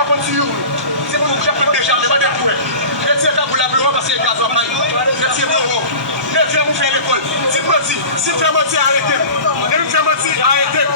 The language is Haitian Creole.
va continuer. C'est pour que j'appelle déjà, mais pas des points. Retirez quand vous l'avez, parce que le gaz va pas. Retirez mon ne viens vous faire l'école. Si petit, si tu fais mentir, arrêtez. Ne me fais mentir, arrêtez.